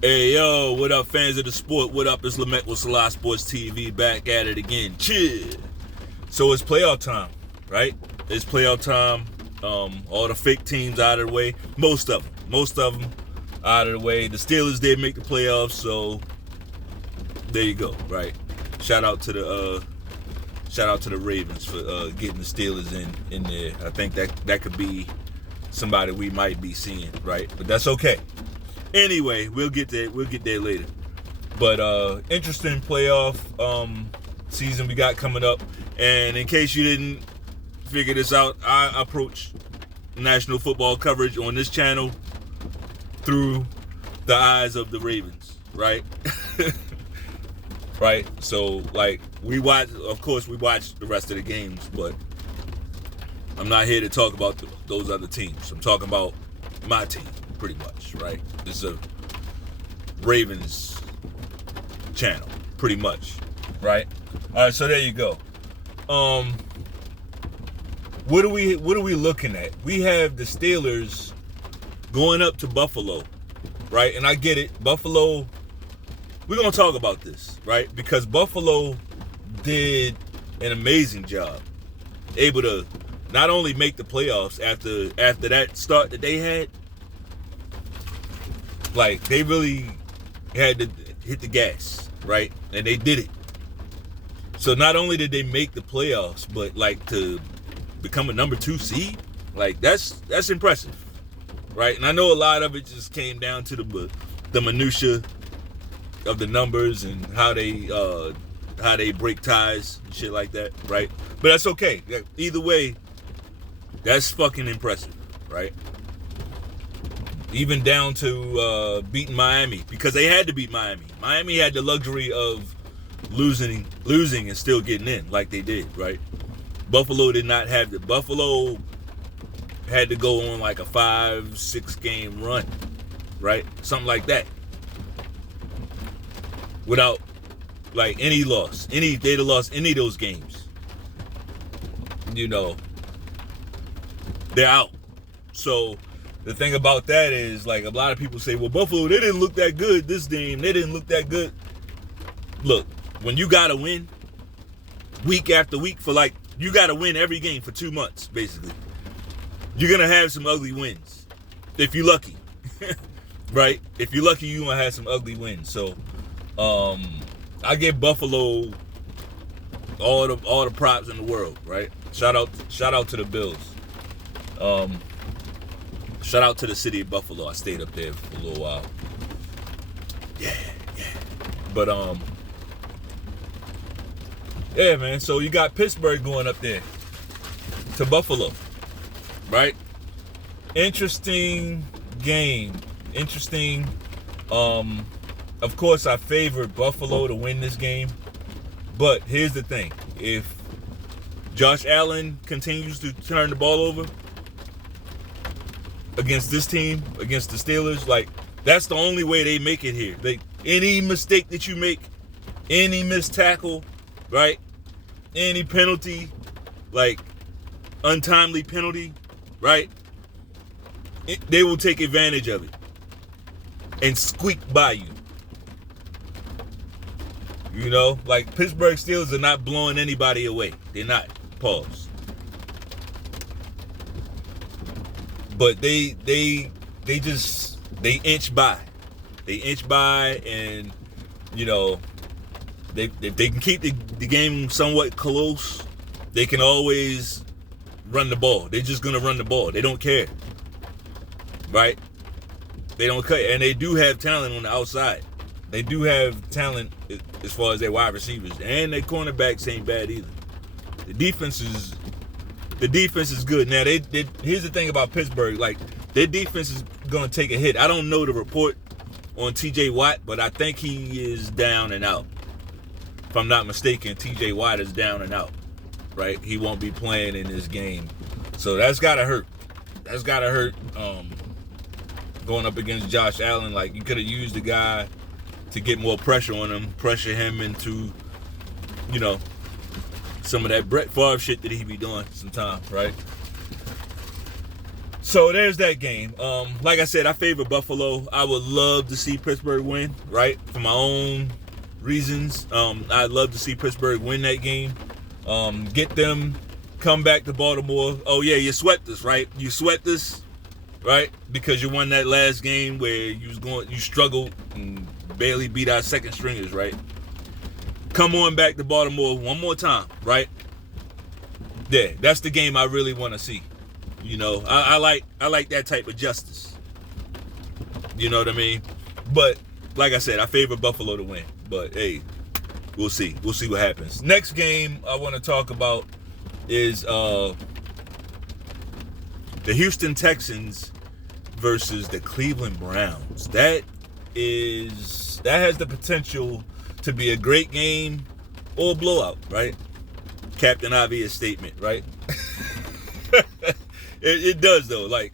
Hey yo, what up, fans of the sport? What up? It's Lamette with Selah Sports TV, back at it again. Cheers. So it's playoff time, right? It's playoff time. All the fake teams out of the way. Most of them out of the way. The Steelers did make the playoffs, so there you go, right? Shout out to the Ravens for getting the Steelers in there. I think that could be somebody we might be seeing, right? But that's okay. Anyway, we'll get there later. But interesting playoff season we got coming up. And in case you didn't figure this out, I approach national football coverage on this channel through the eyes of the Ravens, right? Right? So, like, we watch the rest of the games, but I'm not here to talk about those other teams. I'm talking about my team, pretty much, right? This is a Ravens channel, pretty much, right? All right, so there you go. What are we looking at? We have the Steelers going up to Buffalo, right? And I get it, Buffalo. We're gonna talk about this, right? Because Buffalo did an amazing job, able to not only make the playoffs after that start that they had. Like, they really had to hit the gas, right? And they did it. So not only did they make the playoffs, but like to become a number 2 seed, like that's impressive, right? And I know a lot of it just came down to the minutia of the numbers and how they break ties and shit like that, right? But that's okay. Either way, that's fucking impressive, right? Even down to beating Miami, because they had to beat Miami. Miami had the luxury of losing and still getting in like they did, right? Buffalo did not have it. Buffalo had to go on like a 5-6 game run, right? Something like that. Without like any loss. They'd have lost any of those games, you know, they're out. So the thing about that is, like, a lot of people say, well, Buffalo, they didn't look that good this game. They didn't look that good. Look, when you got to win week after week you got to win every game for 2 months, basically. You're going to have some ugly wins if you're lucky, right? If you're lucky, you're going to have some ugly wins. So I give Buffalo all the props in the world, right? Shout out to the Bills. Shout out to the city of Buffalo. I stayed up there for a little while. Yeah. But yeah, man. So you got Pittsburgh going up there to Buffalo, right? Interesting game. Interesting. Of course, I favored Buffalo to win this game. But here's the thing. If Josh Allen continues to turn the ball over against this team, against the Steelers, like, that's the only way they make it here. Any mistake that you make, any missed tackle, right? Any penalty, like untimely penalty, right? They will take advantage of it and squeak by you. You know, like, Pittsburgh Steelers are not blowing anybody away. They're not. Pause. But they inch by. They inch by, and, you know, if they can keep the game somewhat close, they can always run the ball. They're just gonna run the ball. They don't care. Right? They don't care. And they do have talent on the outside. They do have talent as far as their wide receivers, and their cornerbacks ain't bad either. The defense is good. Now, here's the thing about Pittsburgh, like, their defense is gonna take a hit. I don't know the report on TJ Watt, but I think he is down and out. If I'm not mistaken, TJ Watt is down and out, right? He won't be playing in this game, so that's gotta hurt. Going up against Josh Allen, like, you could have used the guy to get more pressure on him, pressure him into, you know, some of that Brett Favre shit that he be doing sometimes, right? So there's that game. Like I said, I favor Buffalo. I would love to see Pittsburgh win, right? For my own reasons. I'd love to see Pittsburgh win that game. Get them, come back to Baltimore. Oh yeah, you sweat this, right? You sweat this, right? Because you won that last game where you struggled and barely beat our second stringers, right? Come on back to Baltimore one more time, right? Yeah, that's the game I really want to see. You know, I like that type of justice. You know what I mean? But like I said, I favor Buffalo to win. But hey, we'll see. We'll see what happens. Next game I want to talk about is the Houston Texans versus the Cleveland Browns. That has the potential to be a great game or a blowout, right? Captain Obvious statement, right? It does though. Like,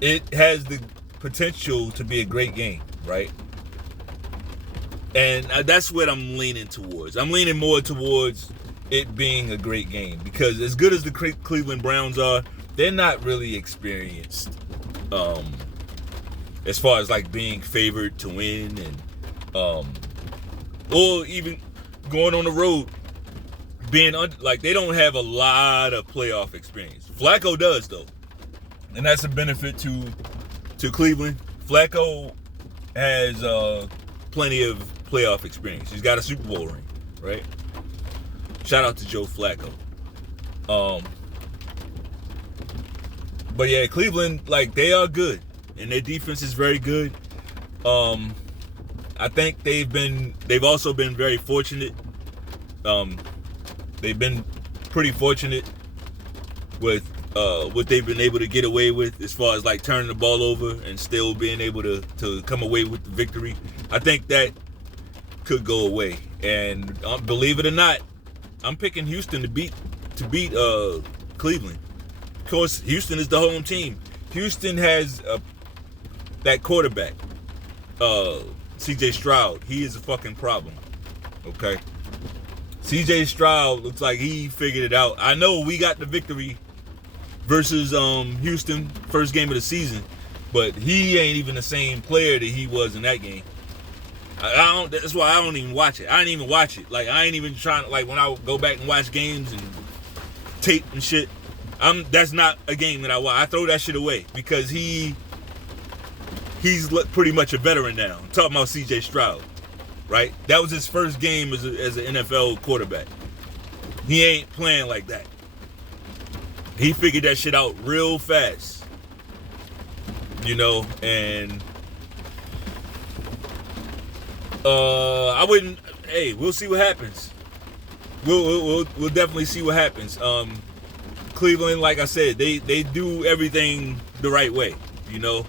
it has the potential to be a great game, right? And that's what I'm leaning towards. I'm leaning more towards it being a great game because as good as the Cleveland Browns are, they're not really experienced as far as like being favored to win and or even going on the road being like they don't have a lot of playoff experience. Flacco does though, and that's a benefit to Cleveland. Flacco has plenty of playoff experience. He's got a Super Bowl ring, right? Shout out to Joe Flacco. But yeah, Cleveland, like, they are good, and their defense is very good. I think they've also been very fortunate. They've been pretty fortunate with what they've been able to get away with as far as like turning the ball over and still being able to come away with the victory. I think that could go away. And believe it or not, I'm picking Houston to beat Cleveland. Of course, Houston is the home team. Houston has that quarterback, CJ Stroud. He is a fucking problem. Okay. CJ Stroud looks like he figured it out. I know we got the victory versus Houston, first game of the season, but he ain't even the same player that he was in that game. That's why I don't even watch it. I didn't even watch it. Like, I ain't even trying to, like, when I go back and watch games and tape and shit, that's not a game that I watch. I throw that shit away because he's pretty much a veteran now. I'm talking about CJ Stroud, right? That was his first game as an NFL quarterback. He ain't playing like that. He figured that shit out real fast, you know, and I wouldn't. Hey, we'll see what happens. We'll definitely see what happens. Cleveland, like I said, they do everything the right way. You know,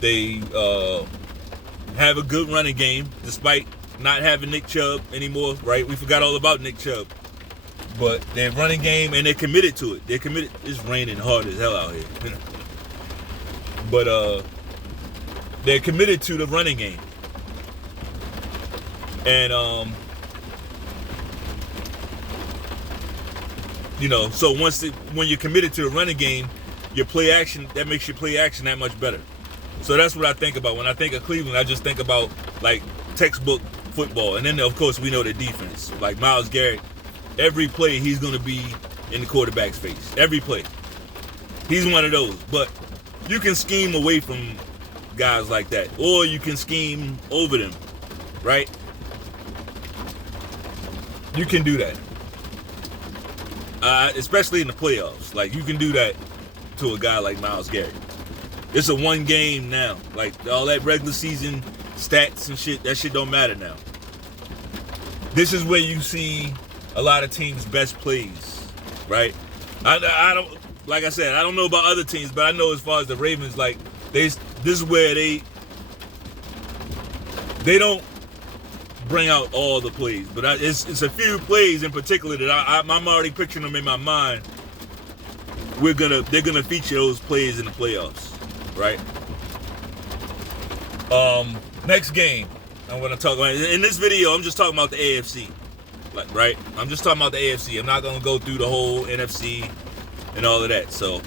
they have a good running game despite not having Nick Chubb anymore. Right? We forgot all about Nick Chubb. But their running game, and they're committed to it. They're committed. It's raining hard as hell out here. But they're committed to the running game. And you know, so when you're committed to the running game, your play action, that makes your play action that much better. So that's what I think about. When I think of Cleveland, I just think about like textbook football. And then of course we know the defense. Like Myles Garrett, every play he's gonna be in the quarterback's face. Every play. He's one of those. But you can scheme away from guys like that. Or you can scheme over them. Right? You can do that. Especially in the playoffs. Like, you can do that to a guy like Myles Garrett. It's a one game now. Like, all that regular season stats and shit, that shit don't matter now. This is where you see a lot of teams' best plays, right? I don't, like I said, I don't know about other teams, but I know as far as the Ravens, like, this is where they don't bring out all the plays, but it's a few plays in particular that I'm already picturing them in my mind. They're gonna feature those plays in the playoffs, right? Next game I want to talk about in this video. I'm just talking about the AFC, like, right? I'm just talking about the AFC. I'm not gonna go through the whole NFC and all of that. So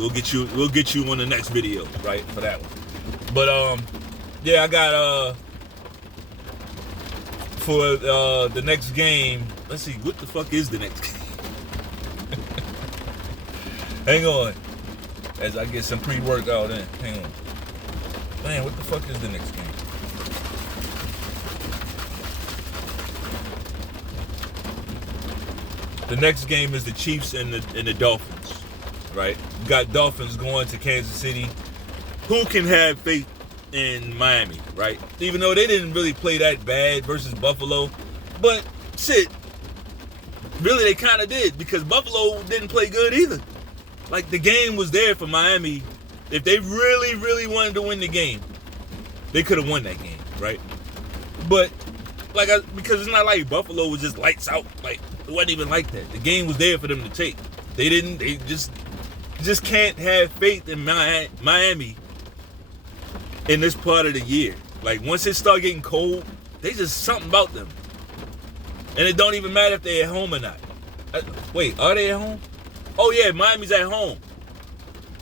we'll get you on the next video, right, for that one. But yeah, I got for the next game. Let's see, what the fuck is the next game? Hang on, as I get some pre-workout in. Hang on, man, what the fuck is the next game? The next game is the Chiefs and the Dolphins, right? You got Dolphins going to Kansas City. Who can have faith in Miami, right? Even though they didn't really play that bad versus Buffalo, but shit, really they kind of did, because Buffalo didn't play good either. Like, the game was there for Miami. If they really, really wanted to win the game, they could have won that game, right? But because it's not like Buffalo was just lights out. Like, it wasn't even like that. The game was there for them to take. They just can't have faith in Miami in this part of the year. Like, once it start getting cold, they just something about them. And it don't even matter if they're at home or not. Wait, are they at home? Oh yeah, Miami's at home.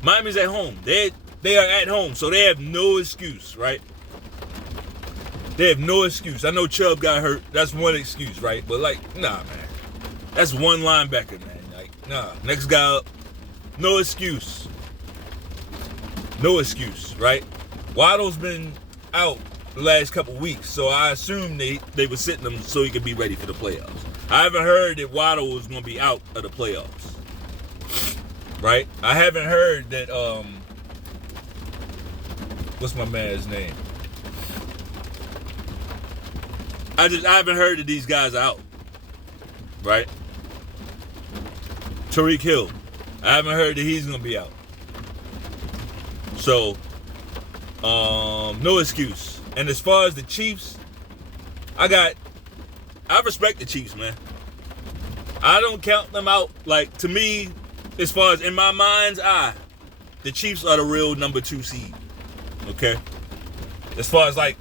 Miami's at home. They are at home, so they have no excuse, right? They have no excuse. I know Chubb got hurt. That's one excuse, right? But like, nah, man. That's one linebacker, man. Like, nah. Next guy up. No excuse. No excuse, right? Waddle's been out the last couple weeks, so I assume they were sitting him so he could be ready for the playoffs. I haven't heard that Waddle was going to be out of the playoffs. Right? I haven't heard that, what's my man's name? I haven't heard that these guys are out. Right? Tyreek Hill. I haven't heard that he's going to be out. So, no excuse. And as far as the Chiefs, I respect the Chiefs, man. I don't count them out. Like, to me, as far as in my mind's eye, the Chiefs are the real number 2 seed. Okay? As far as, like,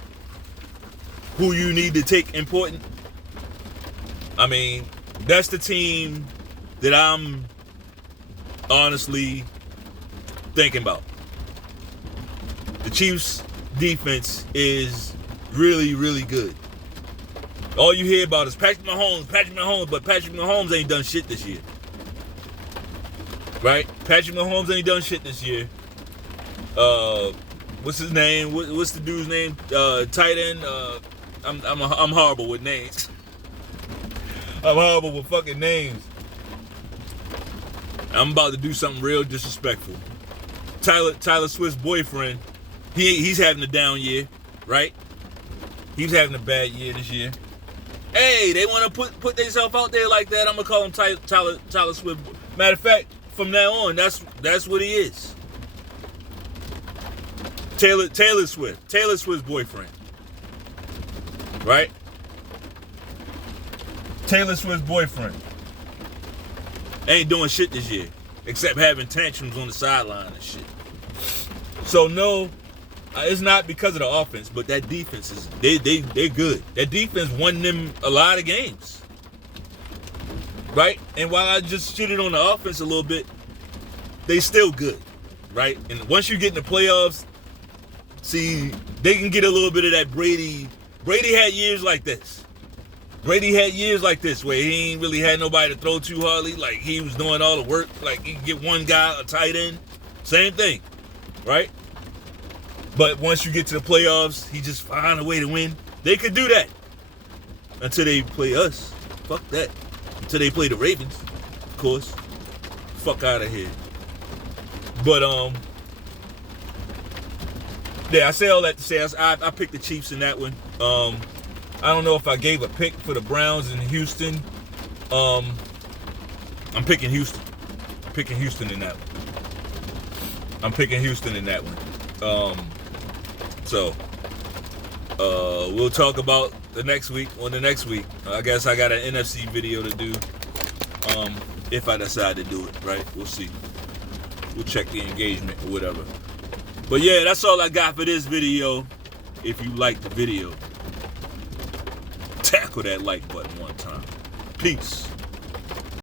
who you need to take important, I mean, that's the team that I'm honestly thinking about. The Chiefs' defense is really, really good. All you hear about is Patrick Mahomes, but Patrick Mahomes ain't done shit this year. Right? Patrick Mahomes ain't done shit this year. What's his name? What's the dude's name? Tight end. I'm horrible with names. I'm horrible with fucking names. I'm about to do something real disrespectful. Tyler Swift's boyfriend, he's having a down year, right? He's having a bad year this year. Hey, they want to put themselves out there like that. I'm gonna call him Tyler Swift. Matter of fact, from now on, that's what he is. Taylor Swift's boyfriend, right? Taylor Swift's boyfriend ain't doing shit this year except having tantrums on the sideline and shit. So no, it's not because of the offense, but that defense is they're good. That defense won them a lot of games, right? And while I just shitted on the offense a little bit, they still good, right? And once you get in the playoffs, see, they can get a little bit of that Brady. Brady had years like this. Brady had years like this where he ain't really had nobody to throw to hardly. Like, he was doing all the work. Like, he can get one guy, a tight end. Same thing, right? But once you get to the playoffs, he just find a way to win. They could do that until they play us. Fuck that. Until they play the Ravens, of course. Fuck out of here. But, yeah, I say all that to say I picked the Chiefs in that one. I don't know if I gave a pick for the Browns in Houston. I'm picking Houston. I'm picking Houston in that one. So we'll talk about the next week on the next week. I guess I got an NFC video to do. If I decide to do it, right? We'll see. We'll check the engagement or whatever. But yeah, that's all I got for this video. If you liked the video, tackle that like button one time. Peace.